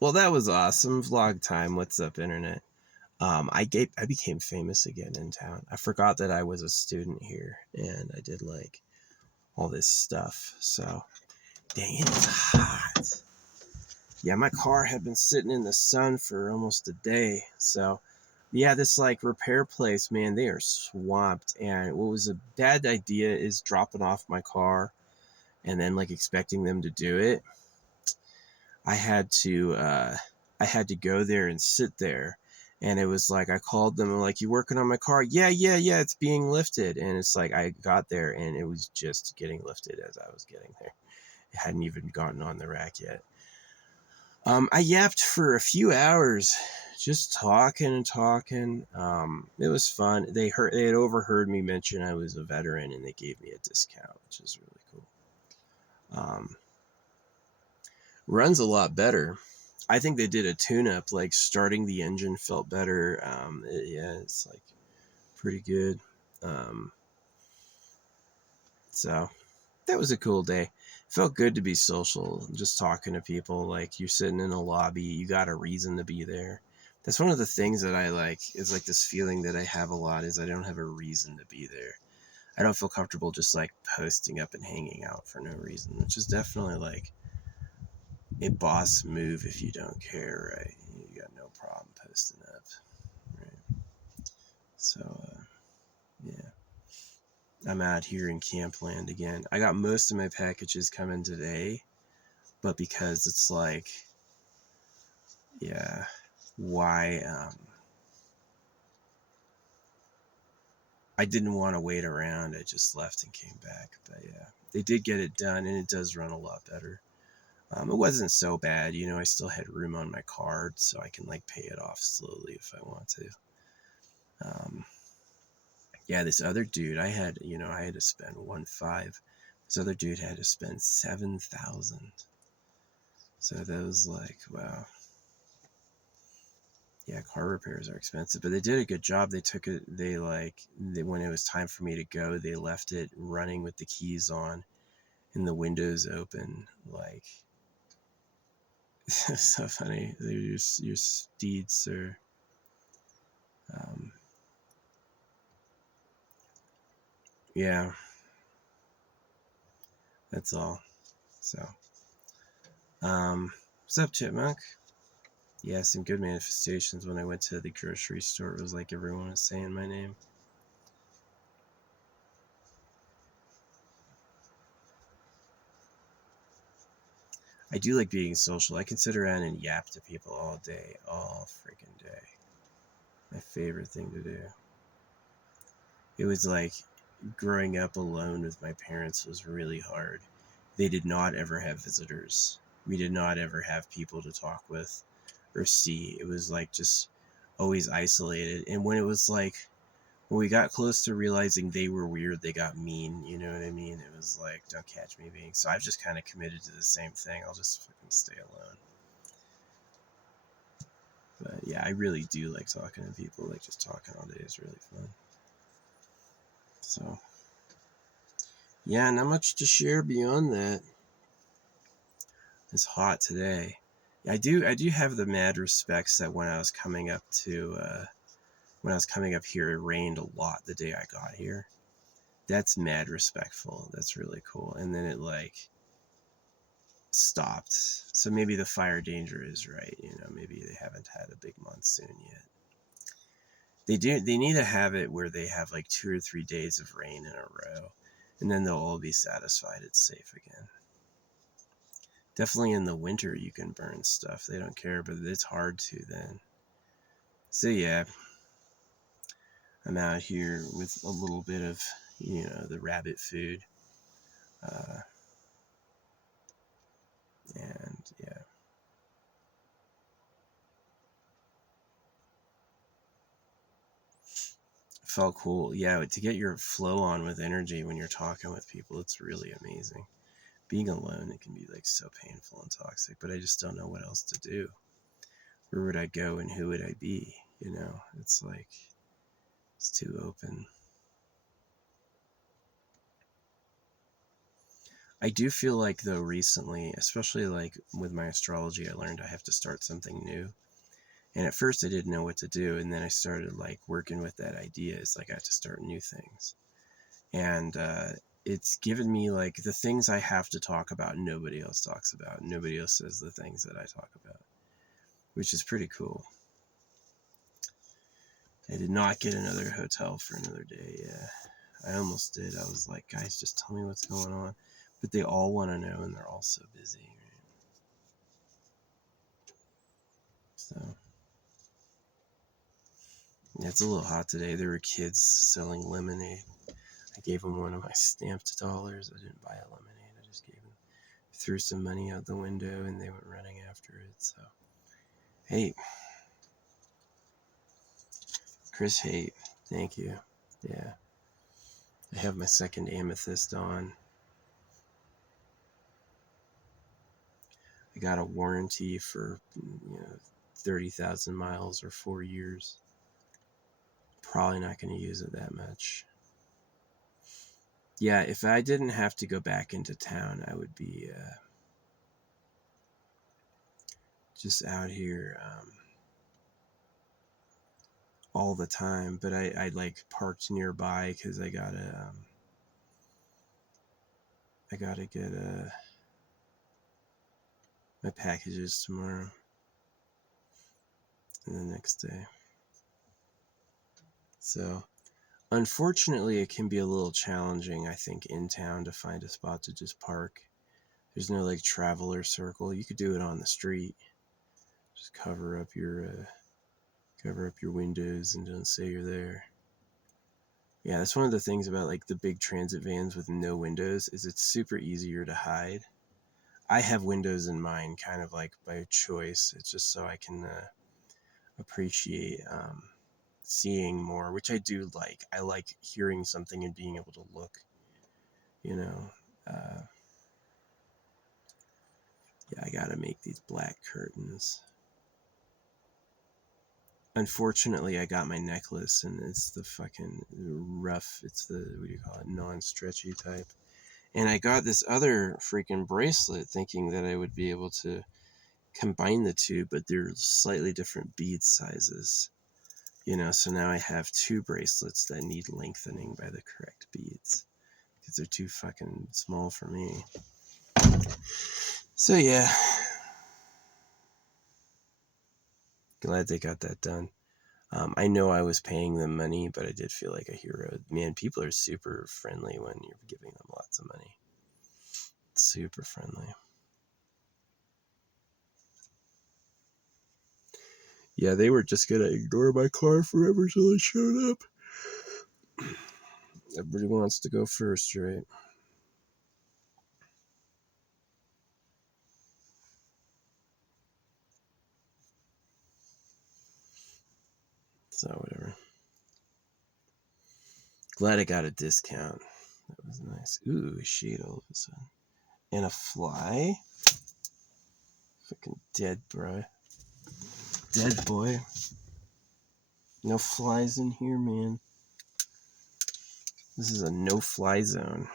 Well, that was awesome. Vlog time. What's up, internet? I became famous again in town. I forgot that I was a student here, and I did like all this stuff. So, dang it, it's hot. Yeah, my car had been sitting in the sun for almost a day. So, yeah, this like repair place, man, they are swamped. And what was a bad idea is dropping off my car and then like expecting them to do it. I had to I had to go there and sit there, and it was like I called them and like, you working on my car? Yeah, it's being lifted. And it's like I got there and it was just getting lifted as I was getting there. It hadn't even gotten on the rack yet. I yapped for a few hours, just talking and talking. It was fun. They had overheard me mention I was a veteran, and they gave me a discount, which is really cool. Runs a lot better. I think they did a tune-up. Like starting the engine felt better. Yeah, it's like pretty good. Um, so that was a cool day. Felt good to be social, just talking to people. Like you're sitting in a lobby, you got a reason to be there. That's one of the things that I like. Is like this feeling that I have a lot is I don't have a reason to be there. I don't feel comfortable just like posting up and hanging out for no reason, which is definitely like a boss move if you don't care, right? You got no problem posting up, right? So, yeah. I'm out here in Campland again. I got most of my packages coming today, but because it's like, yeah, why, I didn't want to wait around. I just left and came back. But yeah, they did get it done, and it does run a lot better. It wasn't so bad, you know. I still had room on my card, so I can like pay it off slowly if I want to. Um, yeah, this other dude, I had to spend 1.5. This other dude had to spend 7,000. So that was like, wow. Yeah, car repairs are expensive, but they did a good job. They took it. When it was time for me to go, they left it running with the keys on and the windows open. Like, it's so funny. Your steeds are, um, yeah, that's all. So, what's up, Chipmunk? Yeah, some good manifestations when I went to the grocery store. It was like everyone was saying my name. I do like being social. I can sit around and yap to people all day, all freaking day. My favorite thing to do. It was like growing up alone with my parents was really hard. They did not ever have visitors. We did not ever have people to talk with or see. It was like just always isolated. And when we got close to realizing they were weird, they got mean. You know what I mean? It was like, don't catch me being. So I've just kind of committed to the same thing. I'll just fucking stay alone. But yeah, I really do like talking to people. Like just talking all day is really fun. So yeah, not much to share beyond that. It's hot today. I do have the mad respects that when I was coming up here, it rained a lot the day I got here. That's mad respectful. That's really cool. And then it like stopped. So maybe the fire danger is right. You know, maybe they haven't had a big monsoon yet. They need to have it where they have like 2 or 3 days of rain in a row, and then they'll all be satisfied it's safe again. Definitely in the winter you can burn stuff. They don't care, but it's hard to then. So yeah, I'm out here with a little bit of, the rabbit food. Uh, and yeah. Felt cool. Yeah, to get your flow on with energy when you're talking with people, it's really amazing. Being alone, it can be like so painful and toxic, but I just don't know what else to do. Where would I go and who would I be? You know, it's like, it's too open. I do feel like, though, recently, especially like with my astrology, I learned I have to start something new. And at first I didn't know what to do. And then I started like working with that idea. It's like I have to start new things. And it's given me like the things I have to talk about, nobody else talks about. Nobody else says the things that I talk about, which is pretty cool. I did not get another hotel for another day. Yeah, I almost did. I was like, guys, just tell me what's going on. But they all want to know, and they're all so busy. Right? So, yeah, it's a little hot today. There were kids selling lemonade. I gave them one of my stamped dollars. I didn't buy a lemonade. I just gave them, threw some money out the window, and they went running after it. So, hey, Chris Haight, thank you. Yeah, I have my second amethyst on. I got a warranty for 30,000 miles or 4 years. Probably not going to use it that much. Yeah, if I didn't have to go back into town, I would be just out here all the time. But I like parked nearby because I gotta get my packages tomorrow and the next day. So unfortunately, it can be a little challenging, I think, in town to find a spot to just park. There's no like traveler circle. You could do it on the street. Just cover up your windows and don't say you're there. Yeah, that's one of the things about like the big transit vans with no windows is it's super easier to hide. I have windows in mine kind of like by choice. It's just so I can appreciate seeing more, which I do like. I like hearing something and being able to look, you know. Yeah, I gotta make these black curtains. Unfortunately, I got my necklace and it's the fucking rough, it's the, what do you call it, non-stretchy type. And I got this other freaking bracelet thinking that I would be able to combine the two, but they're slightly different bead sizes. So now I have two bracelets that need lengthening by the correct beads because they're too fucking small for me. So yeah, glad they got that done. I know I was paying them money, but I did feel like a hero. Man, people are super friendly when you're giving them lots of money. Super friendly. Yeah, they were just gonna ignore my car forever till I showed up. Everybody wants to go first, right? So whatever. Glad I got a discount. That was nice. Ooh, a shade all of a sudden. And a fly? Fucking dead, bro. Dead boy. No flies in here, man. This is a no-fly zone.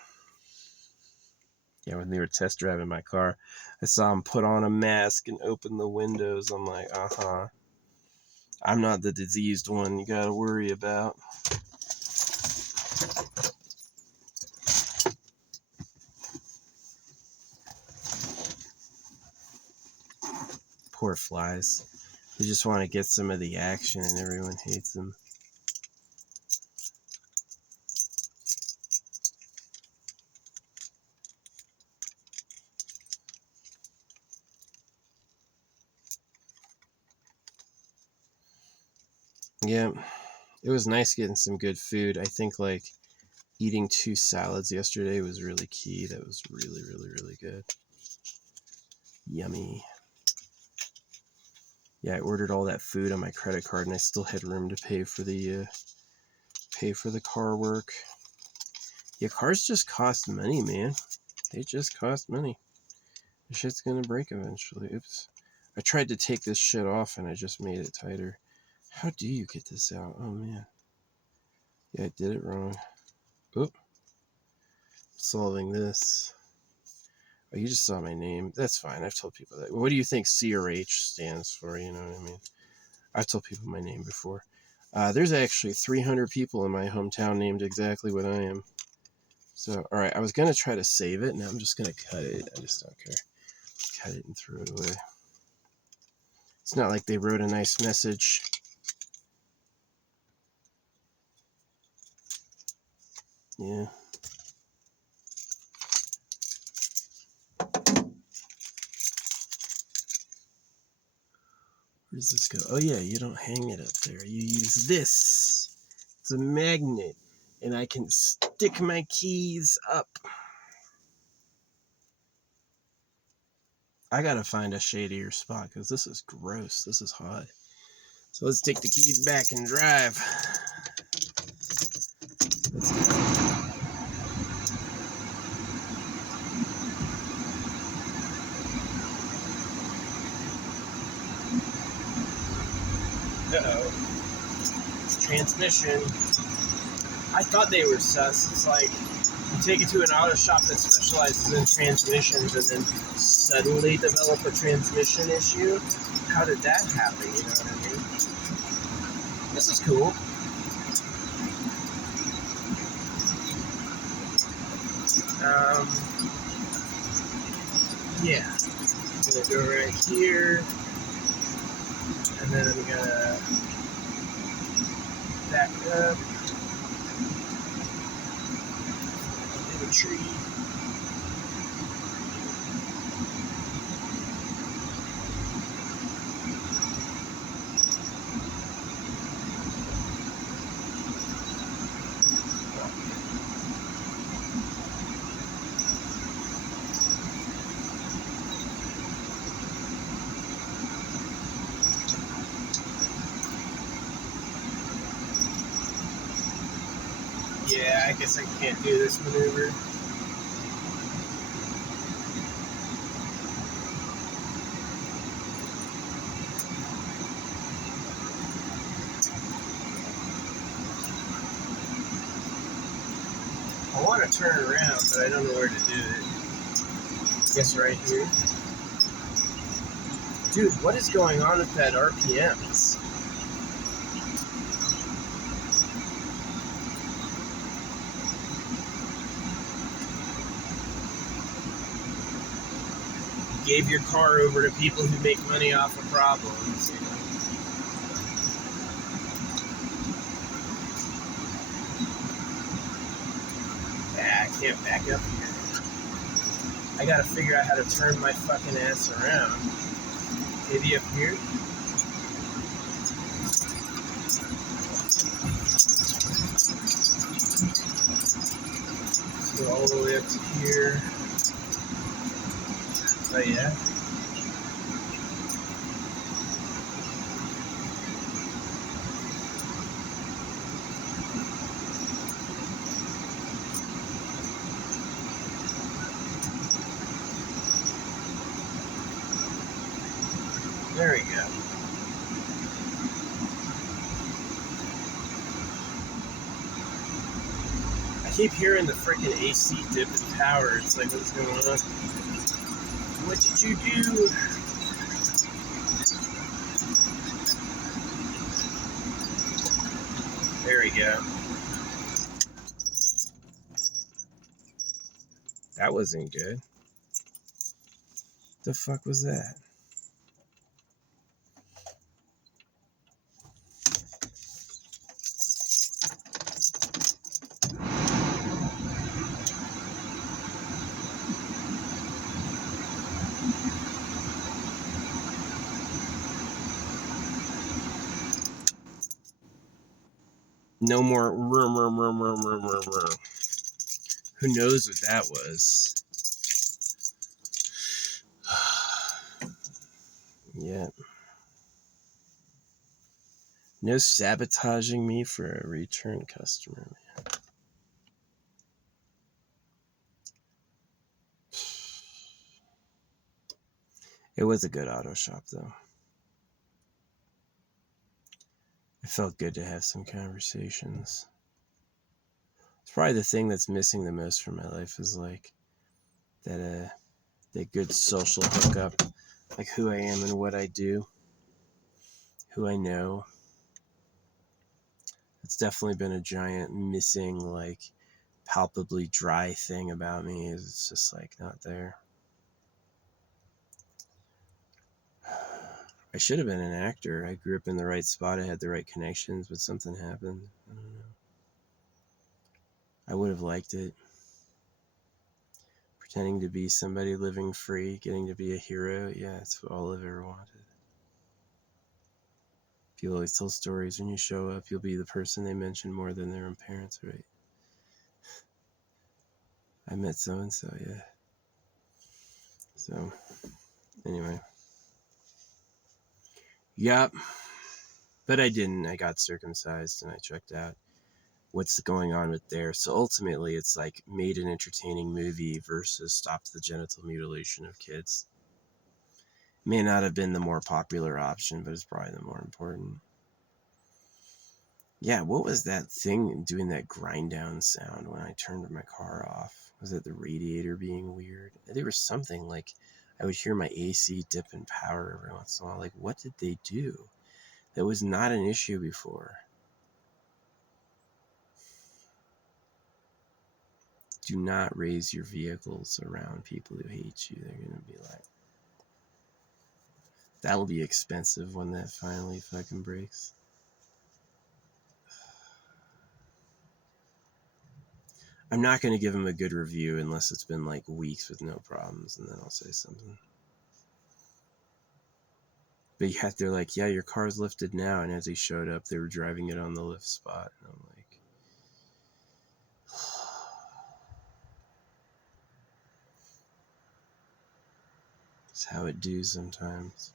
Yeah, when they were test driving my car, I saw him put on a mask and open the windows. I'm like, I'm not the diseased one you gotta worry about. Poor flies. They just want to get some of the action and everyone hates them. Yeah, it was nice getting some good food. I think like eating 2 salads yesterday was really key. That was really, really, really good. Yummy. Yeah, I ordered all that food on my credit card and I still had room to pay for the car work. Yeah, cars just cost money, man. They just cost money. The shit's gonna break eventually. Oops. I tried to take this shit off and I just made it tighter. How do you get this out? Oh man. Yeah, I did it wrong. Oop. Solving this. Oh, you just saw my name. That's fine. I've told people that. What do you think CRH stands for? You know what I mean? I've told people my name before. There's actually 300 people in my hometown named exactly what I am. So, all right, I was going to try to save it. Now I'm just going to cut it. I just don't care. Cut it and throw it away. It's not like they wrote a nice message. Yeah. Where does this go? Oh, yeah, you don't hang it up there. You use this. It's a magnet. And I can stick my keys up. I gotta find a shadier spot because this is gross. This is hot. So let's take the keys back and drive. Let's go. Uh-oh. It's transmission. I thought they were sus. It's like you take it to an auto shop that specializes in transmissions and then suddenly develop a transmission issue. How did that happen? You know what I mean? This is cool. Yeah. I'm gonna go right here, and then I'm gonna back up. In a tree. Yeah, I guess I can't do this maneuver. I want to turn around, but I don't know where to do it. I guess right here. Dude, what is going on with that RPMs? Gave your car over to people who make money off of problems. You know? Yeah, I can't back up here. I gotta figure out how to turn my fucking ass around. Maybe up here? Let's go all the way up to here. Oh yeah. There we go. I keep hearing the freaking AC dip in power. It's like, what's going on? What did you do? There we go. That wasn't good. The fuck was that? No more. Who knows what that was? Yeah. No sabotaging me for a return customer, man. It was a good auto shop, though. It felt good to have some conversations. It's probably the thing that's missing the most from my life is like that the good social hookup, like who I am and what I do, who I know. It's definitely been a giant missing, like palpably dry thing about me. Is it's just like not there. I should have been an actor. I grew up in the right spot. I had the right connections, but something happened. I don't know. I would have liked it. Pretending to be somebody living free, getting to be a hero. Yeah, it's all I've ever wanted. People always tell stories. When you show up, you'll be the person they mention more than their own parents, right? I met so-and-so, yeah. So, anyway. Yep. But I didn't. I got circumcised and I checked out what's going on with there. So ultimately, it's like made an entertaining movie versus stopped the genital mutilation of kids. May not have been the more popular option, but it's probably the more important. Yeah, what was that thing doing that grind down sound when I turned my car off? Was it the radiator being weird? There was something like I would hear my AC dip in power every once in a while. Like, what did they do? That was not an issue before. Do not raise your vehicles around people who hate you. They're going to be like, that'll be expensive when that finally fucking breaks. I'm not going to give them a good review unless it's been like weeks with no problems, and then I'll say something. But yeah, they're like, yeah, your car's lifted now. And as he showed up, they were driving it on the lift spot. And I'm like, it's how it do sometimes.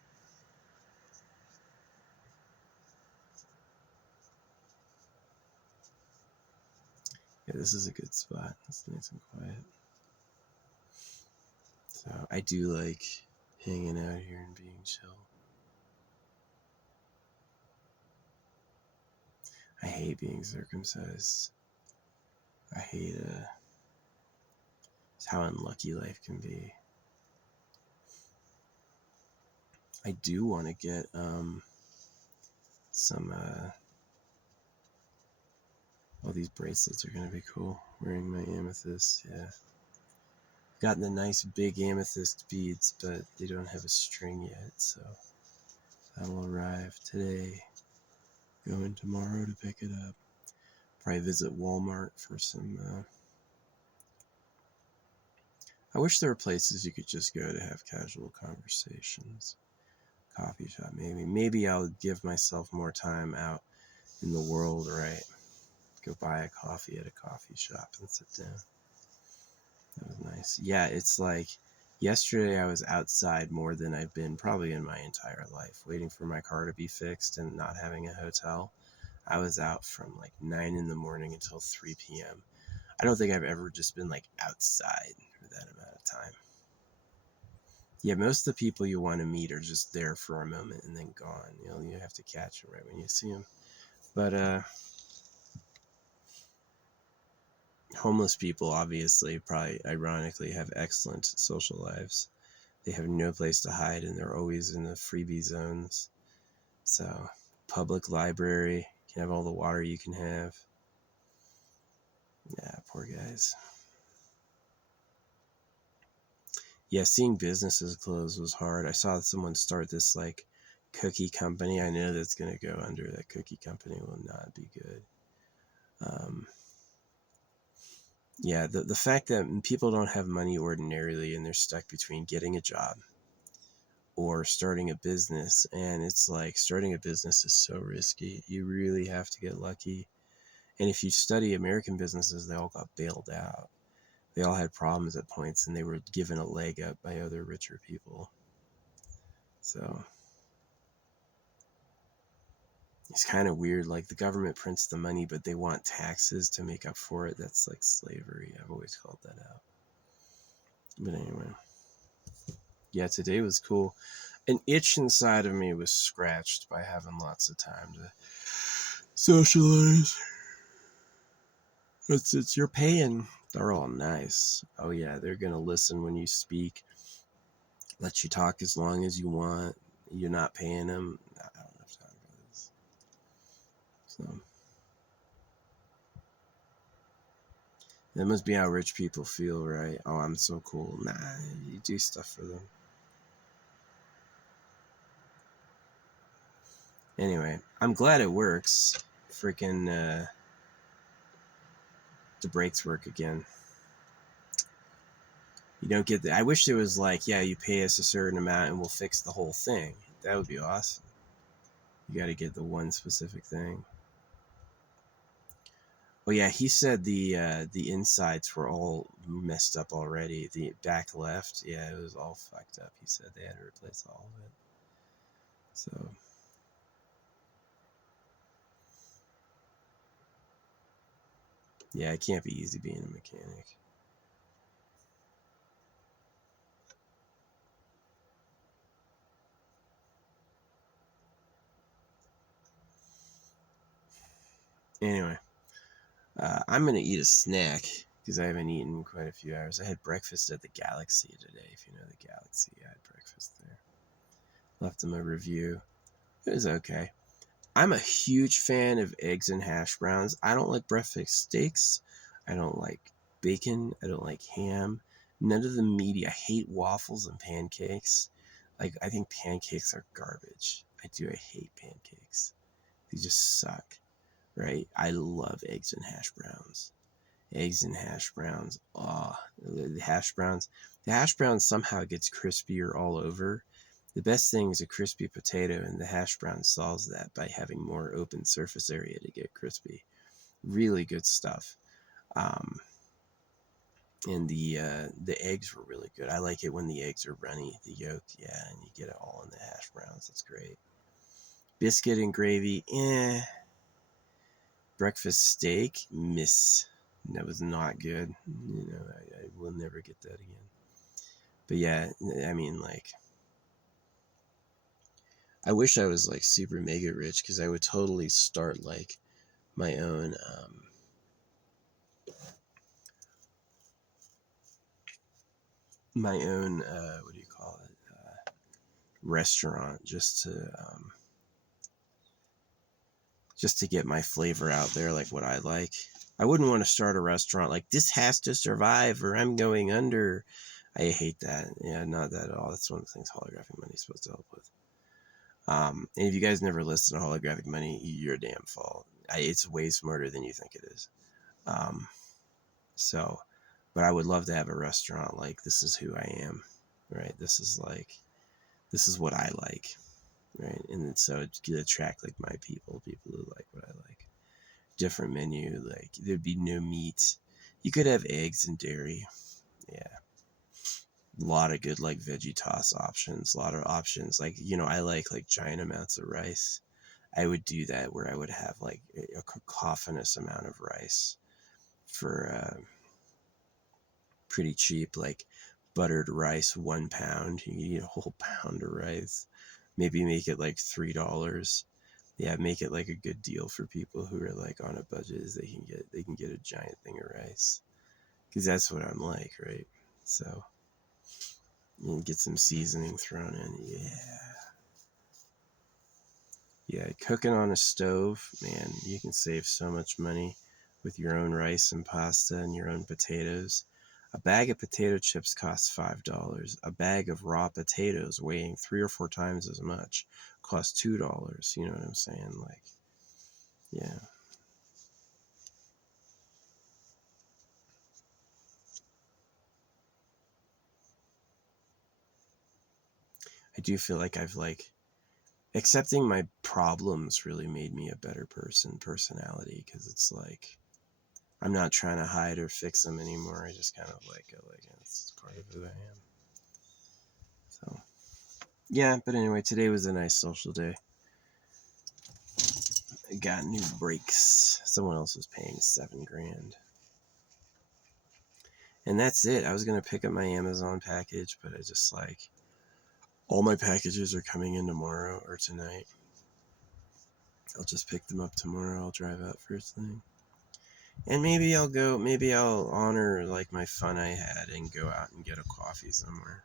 Yeah, this is a good spot. It's nice and quiet. So I do like hanging out here and being chill. I hate being circumcised. I hate it's how unlucky life can be. I do want to get some oh, these bracelets are gonna be cool. Wearing my amethyst, yeah. Gotten the nice big amethyst beads, but they don't have a string yet, so that'll arrive today. Going tomorrow to pick it up. Probably visit Walmart for some. I wish there were places you could just go to have casual conversations. Coffee shop, maybe. Maybe I'll give myself more time out in the world, right? Go buy a coffee at a coffee shop and sit down. That was nice. Yeah, it's like yesterday I was outside more than I've been probably in my entire life, waiting for my car to be fixed and not having a hotel. I was out from like 9 in the morning until 3 p.m. I don't think I've ever just been like outside for that amount of time. Yeah, most of the people you want to meet are just there for a moment and then gone. You know, you have to catch them right when you see them. But homeless people obviously probably ironically have excellent social lives. They have no place to hide and they're always in the freebie zones. So public library, you can have all the water you can have. Yeah, poor guys. Yeah, seeing businesses close was hard. I saw someone start this like cookie company. I know that's going to go under. That cookie company will not be good. Yeah, the fact that people don't have money ordinarily and they're stuck between getting a job or starting a business, and it's like starting a business is so risky. You really have to get lucky. And if you study American businesses, they all got bailed out. They all had problems at points and they were given a leg up by other richer people. So it's kind of weird. Like the government prints the money, but they want taxes to make up for it. That's like slavery. I've always called that out. But anyway, yeah, today was cool. An itch inside of me was scratched by having lots of time to socialize. It's you're paying. They're all nice. Oh yeah, they're gonna listen when you speak. Let you talk as long as you want. You're not paying them. I don't have time for this. So that must be how rich people feel, right? Oh, I'm so cool. Nah, you do stuff for them. Anyway, I'm glad it works. Freaking the brakes work again. You don't get I wish it was like, yeah, you pay us a certain amount and we'll fix the whole thing. That would be awesome. You got to get the one specific thing. Well, yeah, he said the insides were all messed up already. The back left, yeah, it was all fucked up. He said they had to replace all of it. So yeah, it can't be easy being a mechanic. Anyway, I'm gonna eat a snack because I haven't eaten in quite a few hours. I had breakfast at the Galaxy today. If you know the Galaxy, I had breakfast there. Left them a review. It was okay. I'm a huge fan of eggs and hash browns. I don't like breakfast steaks. I don't like bacon. I don't like ham. None of the meaty. I hate waffles and pancakes. Like, I think pancakes are garbage. I hate pancakes. They just suck, right? I love eggs and hash browns. Eggs and hash browns. Oh, the hash browns. The hash brown somehow gets crispier all over. The best thing is a crispy potato, and the hash brown solves that by having more open surface area to get crispy. Really good stuff. Um, and the eggs were really good. I like it when the eggs are runny, the yolk, yeah, and you get it all in the hash browns. It's great. Biscuit and gravy, breakfast steak, miss. That was not good. You know, I will never get that again. But yeah, I mean, like, I wish I was like super mega rich because I would totally start like my own what do you call it, restaurant just to get my flavor out there, like what I like. I wouldn't want to start a restaurant like this has to survive or I'm going under. I hate that. Yeah, not that at all. That's one of the things holographic money is supposed to help with. And if you guys never listened to holographic money, you're a damn fault. It's way smarter than you think it is. Um, so, but I would love to have a restaurant like this is who I am, right? This is what I like, right? And so it could attract like my people who like what I like. Different menu, like there'd be no meat. You could have eggs and dairy. Yeah. A lot of good like veggie toss options, a lot of options. Like, you know, I like giant amounts of rice. I would do that where I would have like a cacophonous amount of rice for pretty cheap, like buttered rice, 1 pound. You can eat a whole pound of rice. Maybe make it like $3. Yeah, make it like a good deal for people who are like on a budget. Is they can get a giant thing of rice because that's what I'm like, right? So you can get some seasoning thrown in. Yeah, cooking on a stove, man, you can save so much money with your own rice and pasta and your own potatoes. A bag of potato chips costs $5. A bag of raw potatoes weighing 3 or 4 times as much costs $2. You know what I'm saying? Like, yeah. I do feel like I've like accepting my problems really made me a better personality, because it's like I'm not trying to hide or fix them anymore. I just kind of like go like it's part of who I am. So yeah, but anyway, today was a nice social day. I got new brakes. Someone else was paying $7,000. And that's it. I was gonna pick up my Amazon package, but I just like all my packages are coming in tomorrow or tonight. I'll just pick them up tomorrow. I'll drive out first thing. And maybe I'll honor like my fun I had and go out and get a coffee somewhere.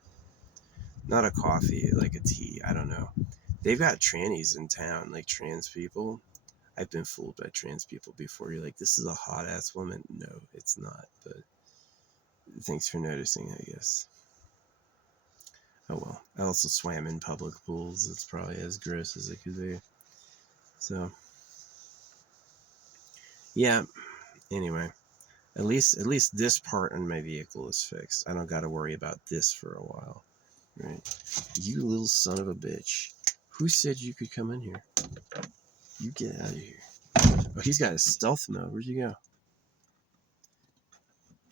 Not a coffee, like a tea. I don't know. They've got trannies in town, like trans people. I've been fooled by trans people before. You're like, this is a hot ass woman. No, it's not. But thanks for noticing, I guess. Oh well. I also swam in public pools. It's probably as gross as it could be. So, yeah. Anyway, at least this part in my vehicle is fixed. I don't got to worry about this for a while. Right? You little son of a bitch. Who said you could come in here? You get out of here. Oh, he's got a stealth mode. Where'd you go?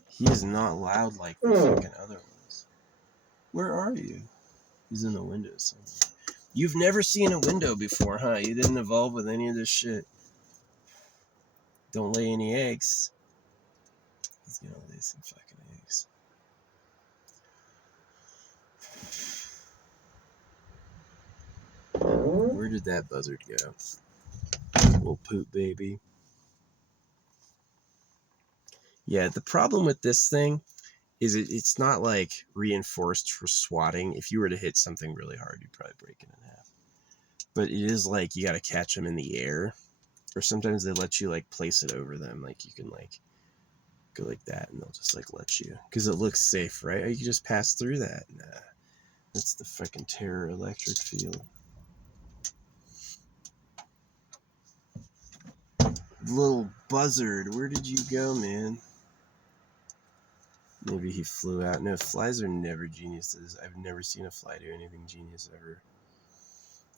He is not loud like the fucking other ones. Where are you? He's in the window somewhere. You've never seen a window before, huh? You didn't evolve with any of this shit. Don't lay any eggs. He's gonna lay some fucking eggs. Where did that buzzard go? Little poop baby. Yeah, the problem with this thing is it's not like reinforced for swatting. If you were to hit something really hard, you'd probably break it in half. But it is like you gotta catch them in the air. Or sometimes they let you like place it over them. Like you can like go like that and they'll just like let you. Because it looks safe, right? Or you can just pass through that. Nah. That's the fucking Terror electric field. Little buzzard, where did you go, man? Maybe he flew out. No, flies are never geniuses. I've never seen a fly do anything genius ever.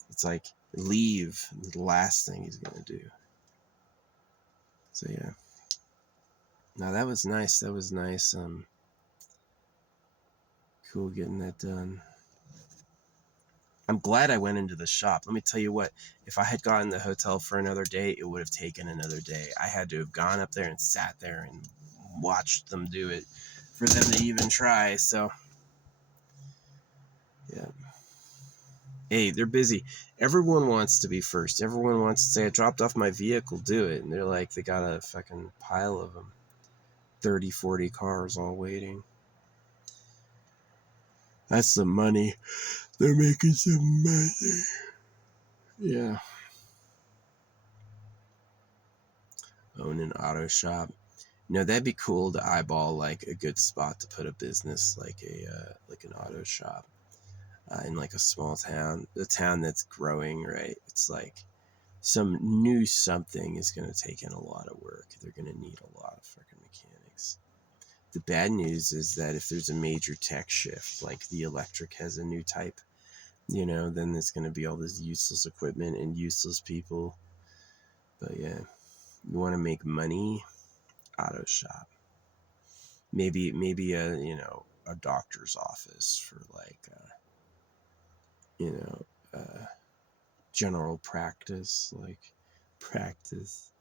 It's like, leave, the last thing he's gonna do. So yeah. Now that was nice. That was nice. Cool getting that done. I'm glad I went into the shop. Let me tell you what, if I had gotten the hotel for another day, it would have taken another day. I had to have gone up there and sat there and watched them do it for them to even try. So, yeah. Hey, they're busy. Everyone wants to be first. Everyone wants to say, I dropped off my vehicle, do it. And they're like, they got a fucking pile of them. 30, 40 cars all waiting. That's the money. They're making some money. Yeah. Own an auto shop. No, that'd be cool to eyeball like a good spot to put a business like like an auto shop in like a small town, a town that's growing, right? It's like some new something is going to take in a lot of work. They're going to need a lot of freaking mechanics. The bad news is that if there's a major tech shift, like the electric has a new type, then there's going to be all this useless equipment and useless people. But yeah, you want to make money, auto shop. Maybe a doctor's office for like general practice, like practice.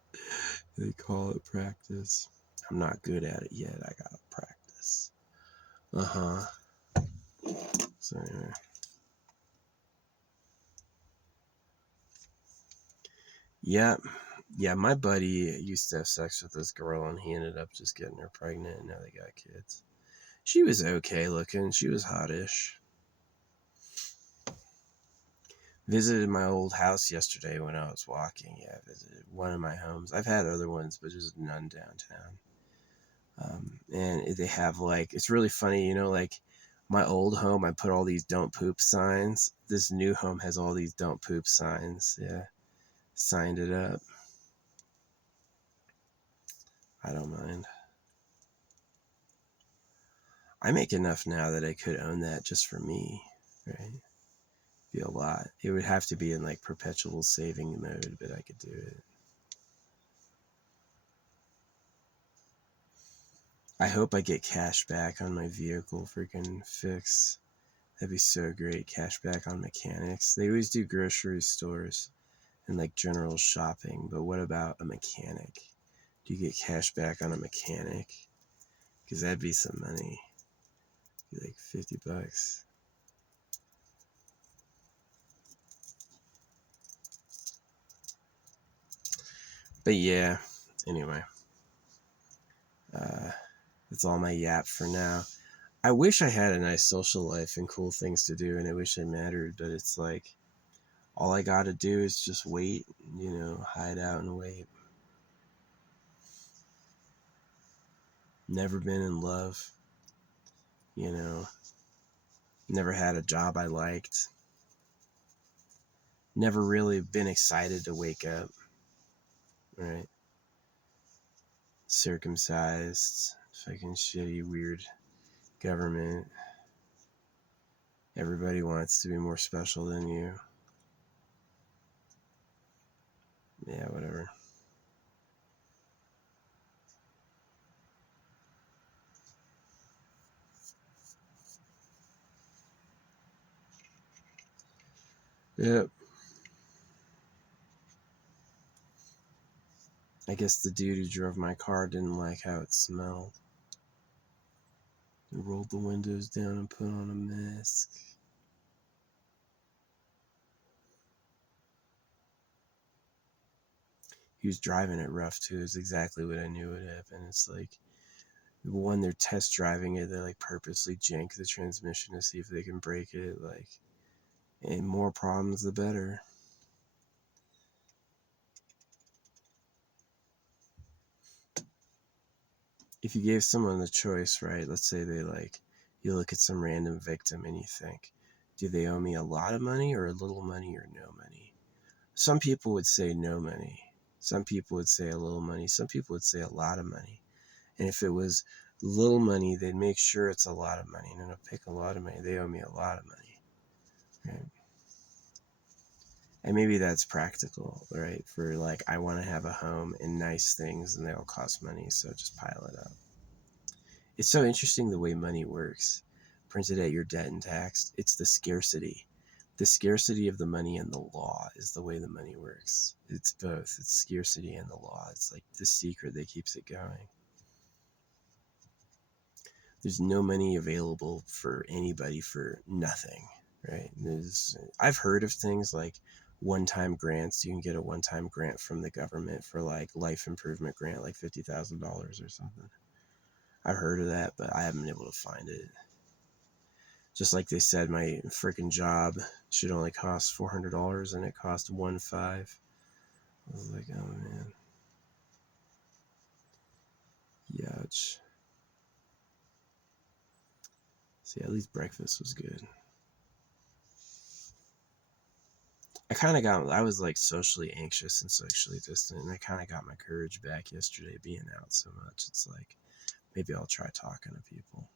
They call it practice. I'm not good at it yet. I gotta practice. So anyway. Yeah, my buddy used to have sex with this girl and he ended up just getting her pregnant and now they got kids. She was okay looking. She was hottish. Visited my old house yesterday when I was walking. Yeah, I visited one of my homes. I've had other ones, but just none downtown. And they have like, it's really funny, like my old home, I put all these don't poop signs. This new home has all these don't poop signs. Yeah, signed it up. I don't mind. I make enough now that I could own that just for me, right? Be a lot. It would have to be in like perpetual saving mode, but I could do it. I hope I get cash back on my vehicle freaking fix. That'd be so great. Cash back on mechanics. They always do grocery stores and like general shopping, but what about a mechanic? Do you get cash back on a mechanic? Because that'd be some money. Be like $50. But yeah, anyway. That's all my yap for now. I wish I had a nice social life and cool things to do, and I wish I mattered, but it's like all I gotta do is just wait, hide out and wait. Never been in love, you know, never had a job I liked, never really been excited to wake up, right? Circumcised, fucking shitty, weird government. Everybody wants to be more special than you. Yeah, whatever. Yep. I guess the dude who drove my car didn't like how it smelled. He rolled the windows down and put on a mask. He was driving it rough too, is exactly what I knew would happen. It's like when they're test driving it, they like purposely jank the transmission to see if they can break it. Like, and more problems the better. If you gave someone the choice, right? Let's say you look at some random victim and you think, do they owe me a lot of money or a little money or no money? Some people would say no money. Some people would say a little money. Some people would say a lot of money. And if it was little money, they'd make sure it's a lot of money. And then I'll pick a lot of money. They owe me a lot of money. Right? And maybe that's practical, right? For like, I want to have a home and nice things and they all cost money. So just pile it up. It's so interesting the way money works. Printed at your debt and taxed. It's the scarcity. The scarcity of the money and the law is the way the money works. It's both. It's scarcity and the law. It's like the secret that keeps it going. There's no money available for anybody for nothing, right? I've heard of things like one-time grants. You can get a one-time grant from the government for like life improvement grant, like $50,000 or something. I've heard of that, but I haven't been able to find it. Just like they said, my freaking job should only cost $400 and it cost $1,500. I was like, oh man. Yuch. See, at least breakfast was good. I was like socially anxious and socially distant, and I kind of got my courage back yesterday being out so much. It's like, maybe I'll try talking to people.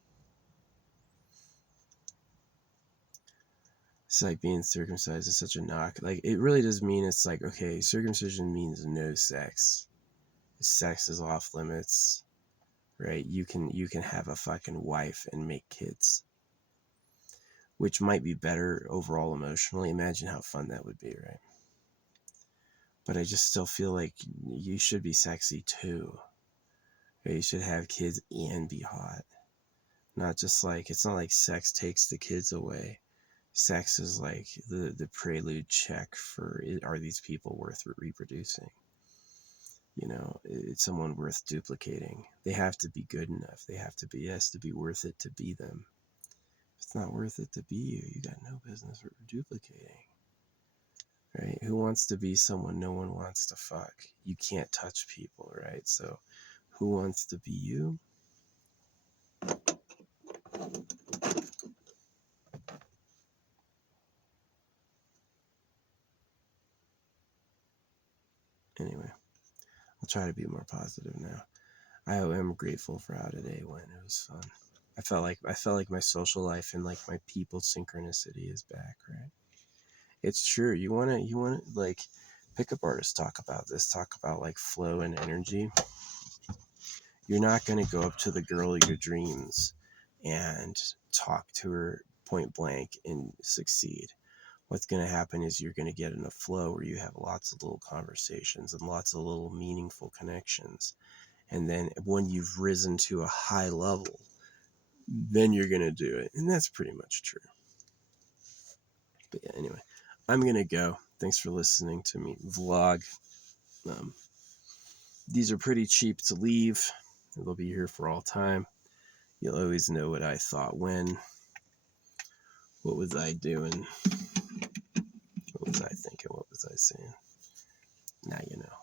It's like being circumcised is such a knock. Like, it really does mean it's like, okay, circumcision means no sex. Sex is off limits, right? You can have a fucking wife and make kids, which might be better overall emotionally. Imagine how fun that would be, right? But I just still feel like you should be sexy too. Right? You should have kids and be hot. Not just like, it's not like sex takes the kids away. Sex is like the prelude check for, are these people worth reproducing? It's someone worth duplicating. They have to be good enough. It has to be worth it to be them. If it's not worth it to be you, you got no business duplicating. Right? Who wants to be someone no one wants to fuck? You can't touch people, right? So who wants to be you? Anyway, I'll try to be more positive now. I am grateful for how today went. It was fun. I felt like my social life and like my people synchronicity is back, right? It's true. You wanna like, pickup artists talk about this, talk about like flow and energy. You're not gonna go up to the girl of your dreams and talk to her point blank and succeed. What's going to happen is you're going to get in a flow where you have lots of little conversations and lots of little meaningful connections. And then when you've risen to a high level, then you're going to do it. And that's pretty much true. But yeah, anyway, I'm going to go. Thanks for listening to me vlog. These are pretty cheap to leave. They'll be here for all time. You'll always know what I thought when. What was I doing? What was I thinking? What was I saying? Now you know.